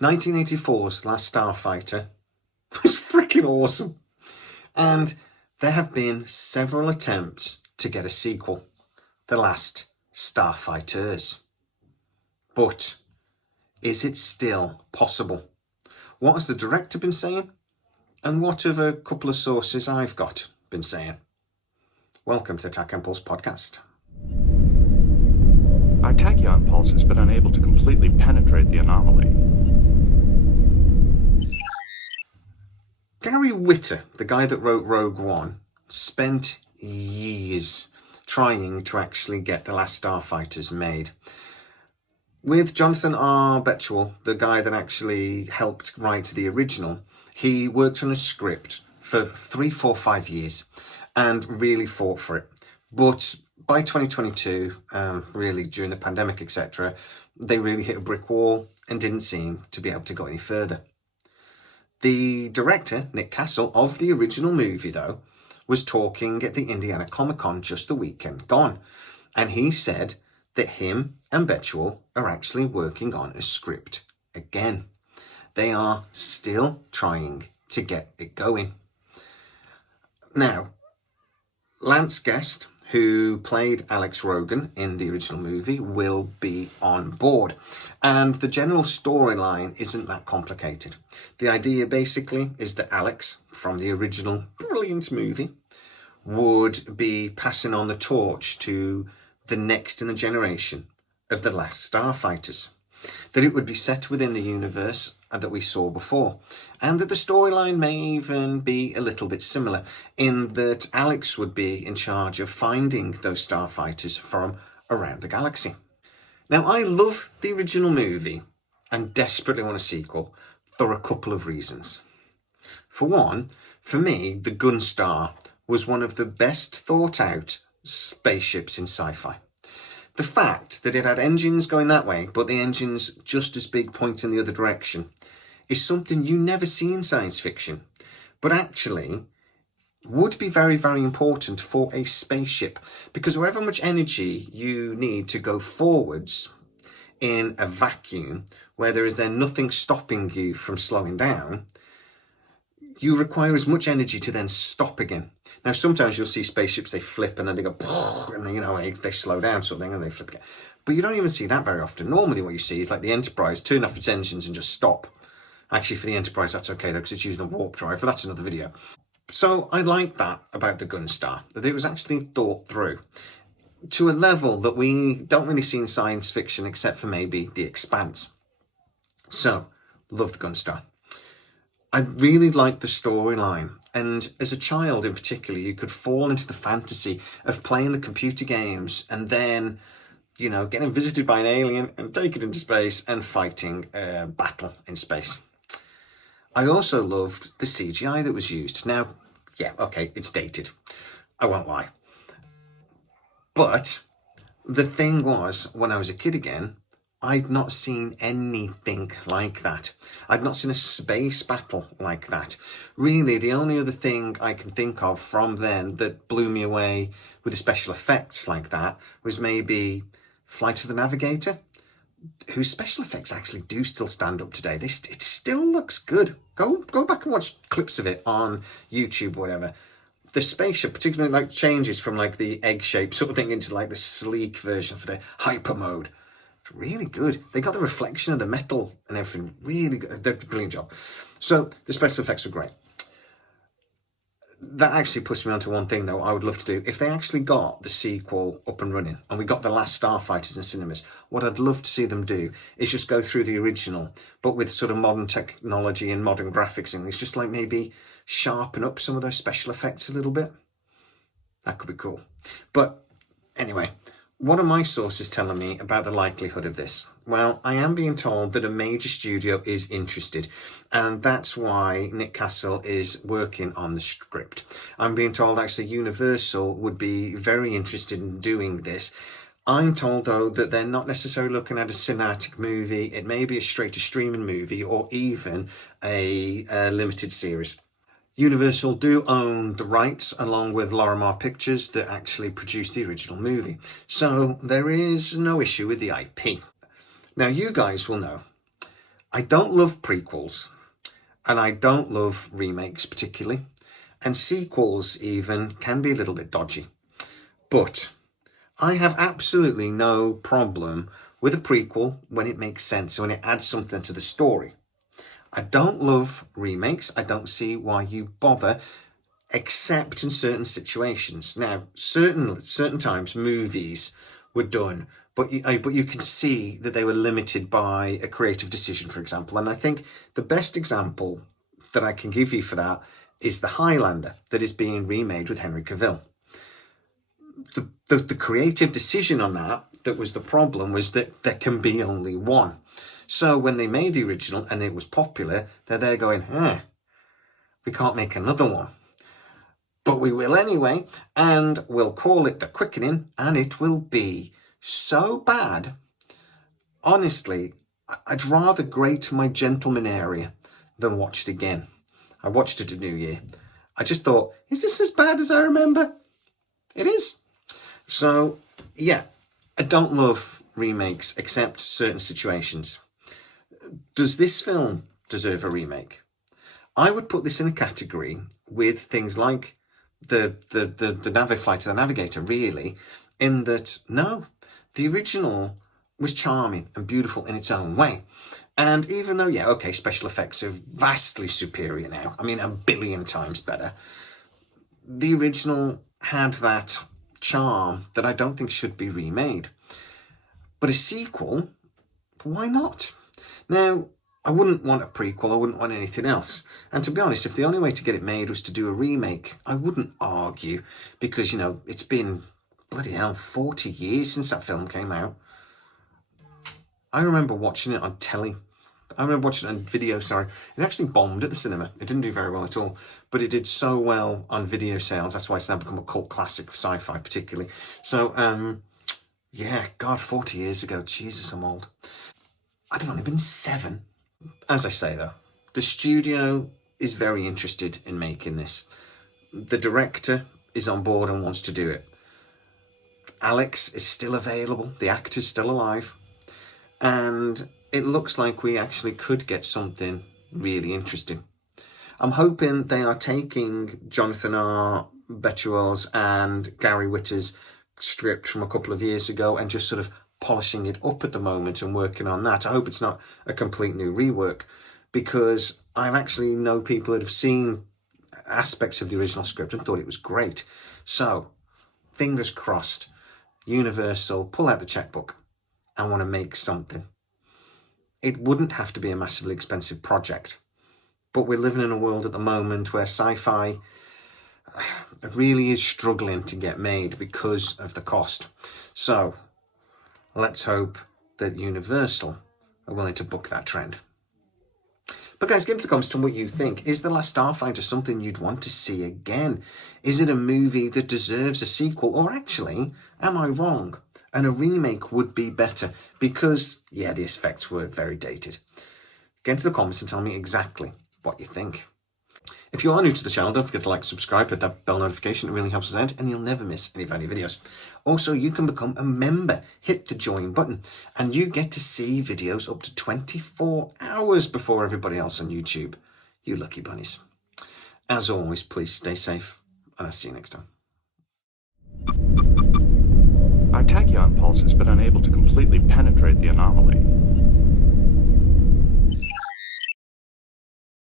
1984's Last Starfighter was freaking awesome. And there have been several attempts to get a sequel, The Last Starfighters. But is it still possible? What has the director been saying? And what have a couple of sources I've got been saying? Welcome to Tachyon Pulse Podcast. Our Tachyon pulse has been unable to completely penetrate the anomaly. Gary Whitta, the guy that wrote Rogue One, spent years trying to actually get The Last Starfighters made. With Jonathan R. Betchwell, the guy that actually helped write the original, he worked on a script for 3, 4, 5 years and really fought for it. But by 2022, really during the pandemic, etc., they really hit a brick wall and didn't seem to be able to go any further. The director, Nick Castle, of the original movie, though, was talking at the Indiana Comic Con just the weekend gone. And he said that him and Betchwell are actually working on a script again. They are still trying to get it going. Now, Lance Guest, who played Alex Rogan in the original movie, will be on board. And the general storyline isn't that complicated. The idea basically is that Alex, from the original brilliant movie, would be passing on the torch to the next in the generation of the Last Starfighters. That it would be set within the universe that we saw before, and that the storyline may even be a little bit similar in that Alex would be in charge of finding those starfighters from around the galaxy. Now, I love the original movie and desperately want a sequel for a couple of reasons. For one, for me, the Gunstar was one of the best thought out spaceships in sci-fi. The fact that it had engines going that way, but the engines just as big pointing the other direction, is something you never see in science fiction, but actually would be very, very important for a spaceship, because however much energy you need to go forwards in a vacuum where there is then nothing stopping you from slowing down, you require as much energy to then stop again. Now, sometimes you'll see spaceships, they flip and then they go, and then, they slow down sort of thing and they flip again. But you don't even see that very often. Normally what you see is like the Enterprise turn off its engines and just stop. Actually, for the Enterprise, that's okay though, because it's using a warp drive, but that's another video. So I like that about the Gunstar, that it was actually thought through to a level that we don't really see in science fiction except for maybe The Expanse. So, love the Gunstar. I really liked the storyline, and as a child in particular, you could fall into the fantasy of playing the computer games and then, getting visited by an alien and taken into space and fighting a battle in space. I also loved the CGI that was used. Now, yeah, okay, it's dated. I won't lie. But the thing was, when I was a kid again, I'd not seen anything like that. I'd not seen a space battle like that. Really, the only other thing I can think of from then that blew me away with the special effects like that was maybe Flight of the Navigator, whose special effects actually do still stand up today. It still looks good. Go back and watch clips of it on YouTube or whatever. The spaceship, particularly changes from the egg shape sort of thing into the sleek version for the hyper mode. Really good. They got the reflection of the metal and everything really good. They did a brilliant job. So the special effects were great. That actually puts me onto one thing though I would love to do. If they actually got the sequel up and running and we got The Last Starfighters in cinemas, what I'd love to see them do is just go through the original, but with sort of modern technology and modern graphics and things, just maybe sharpen up some of those special effects a little bit. That could be cool. But anyway, what are my sources telling me about the likelihood of this? Well, I am being told that a major studio is interested, and that's why Nick Castle is working on the script. I'm being told actually Universal would be very interested in doing this. I'm told though that they're not necessarily looking at a cinematic movie. It may be a straight to streaming movie or even a limited series. Universal do own the rights along with Lorimar Pictures that actually produced the original movie. So there is no issue with the IP. Now you guys will know, I don't love prequels, and I don't love remakes particularly, and sequels even can be a little bit dodgy. But I have absolutely no problem with a prequel when it makes sense, when it adds something to the story. I don't love remakes. I don't see why you bother, except in certain situations. Now, certain times movies were done, but you can see that they were limited by a creative decision, for example. And I think the best example that I can give you for that is The Highlander, that is being remade with Henry Cavill. The creative decision on that was the problem, was that there can be only one. So when they made the original and it was popular, they're there going, we can't make another one. But we will anyway, and we'll call it The Quickening, and it will be so bad. Honestly, I'd rather grate my gentleman area than watch it again. I watched it at New Year. I just thought, is this as bad as I remember? It is. So, yeah, I don't love remakes except certain situations. Does this film deserve a remake? I would put this in a category with things like the Flight of the Navigator, really, in that, no, the original was charming and beautiful in its own way. And even though, yeah, okay, special effects are vastly superior now, I mean, 1 billion times better, the original had that charm that I don't think should be remade. But a sequel, why not? Now, I wouldn't want a prequel, I wouldn't want anything else. And to be honest, if the only way to get it made was to do a remake, I wouldn't argue, because, it's been, bloody hell, 40 years since that film came out. I remember watching it on telly. I remember watching it on video, sorry. It actually bombed at the cinema. It didn't do very well at all, but it did so well on video sales. That's why it's now become a cult classic for sci-fi particularly. So, yeah, God, 40 years ago. Jesus, I'm old. I'd have only been 7. As I say, though, the studio is very interested in making this. The director is on board and wants to do it. Alex is still available. The actor's still alive. And it looks like we actually could get something really interesting. I'm hoping they are taking Jonathan R. Betchwell's and Gary Whitta's script from a couple of years ago and just sort of polishing it up at the moment and working on that. I hope it's not a complete new rework, because I actually know people that have seen aspects of the original script and thought it was great. So, fingers crossed, Universal pull out the checkbook and want to make something. It wouldn't have to be a massively expensive project, but we're living in a world at the moment where sci-fi really is struggling to get made because of the cost. So let's hope that Universal are willing to book that trend. But guys, get into the comments on what you think. Is The Last Starfighter something you'd want to see again? Is it a movie that deserves a sequel? Or actually, am I wrong? And a remake would be better because, yeah, the effects were very dated. Get into the comments and tell me exactly what you think. If you are new to the channel, don't forget to like, subscribe, hit that bell notification. It really helps us out and you'll never miss any of our new videos. Also, you can become a member. Hit the join button and you get to see videos up to 24 hours before everybody else on YouTube. You lucky bunnies. As always, please stay safe and I'll see you next time. Our tachyon pulse has been unable to completely penetrate the anomaly.